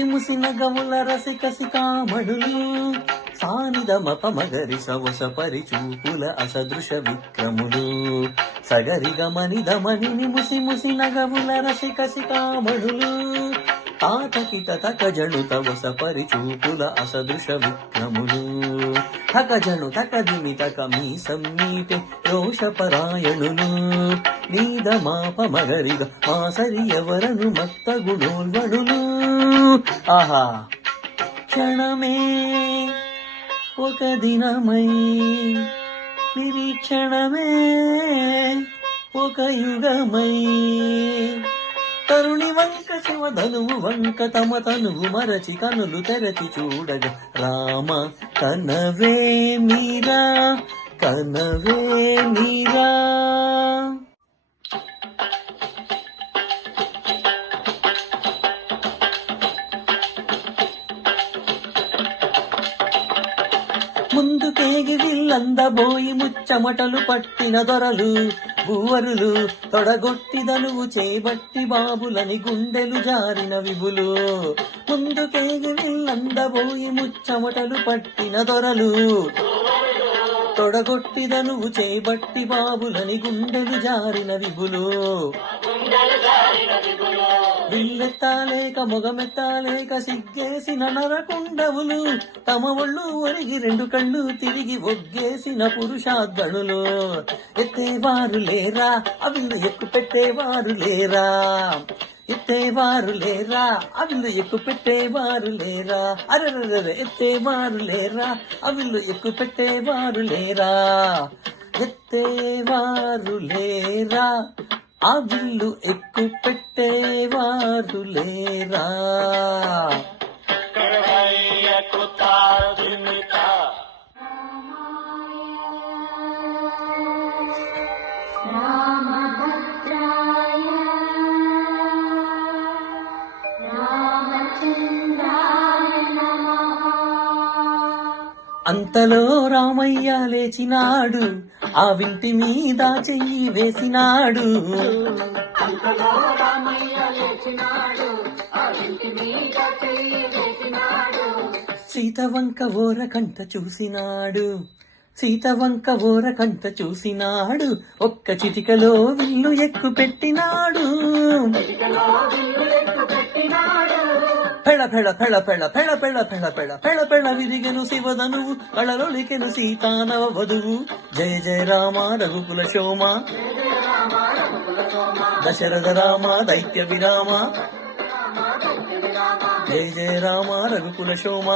ముసి ముసి నగముల రసికసికామణులు సానిదమప మగరి సవస పరిచూపుల అసదృశ విక్రములు సగరిగమనిదమణిని ముసి ముసి నగముల రసికసికామణులు తాతకి తక జను తవస పరిచూపుల అసదృశ విక్రములు తక జను తక దిమి తక మీ సమ్మీటే రోషపరాయణులు నీదమాప మగరిగ మాసరి ఎవరను మత్త గుణోల్వణులు. ఆహా క్షణమే ఒక దినమై నిరీక్షణమే ఒక యుగమై తరుణి వంక శివధనువు వంక తమ తనువు మరచి కనులు తెరచి చూడగ రామ కనవే మీరా కనవే మీరా. ముందుకేగి విల్లందబోయి ముచ్చమటలు పట్టిన దొరలు భూవరులు తొడగొట్టిదనువు చేబట్టి బాబులని గుండెలు జారిన విభులు. ముందుకేగి విల్లందబోయి ముచ్చమటలు పట్టిన దొరలు తొడగొట్టిదనువు చేబట్టి బాబులని గుండెలు జారిన విభులు. విల్లెత్తాలేక మొగమెత్తాలేక సిగ్గేసిన నరకుండవులు తమ ఒళ్ళు ఒరిగి రెండు కళ్ళు తిరిగి ఒగ్గేసిన పురుషాద్గణులు. ఎత్తేవారు లేరా అవిళ్ళు ఎక్కు పెట్టేవారు లేరా ఎత్తేవారు లేరా అవిళ్ళు ఎక్కు పెట్టేవారు లేరా అరెరెరె ఎత్తేవారు లేరా అవిళ్ళు ఎక్కు పెట్టేవారు లేరా ఎత్తేవారు లేరా ఆ విల్లు ఎక్కు పెట్టేవారు లేరా. అంతలో రామయ్య లేచినాడు ఆ వింటి మీద చెయ్యి వేసినాడు. సీతవంక ఓరకంట చూసినాడు సీతవంక ఓరకంట చూసినాడు ఒక్క చిటికలో విల్లు ఎక్కు పెట్టినాడు. పెళ పెళ పెళ పెళ పెళ పెళ పెళ పెళ పెళ పెళ విరిగెను శివధనువు కళలొలికెను సీతానవ వధువు. జయ జయ రామ రఘుకుల శోమ దశరథ రామ దైత్య విరామ జయ జయ రామ రఘుకుల శోమ.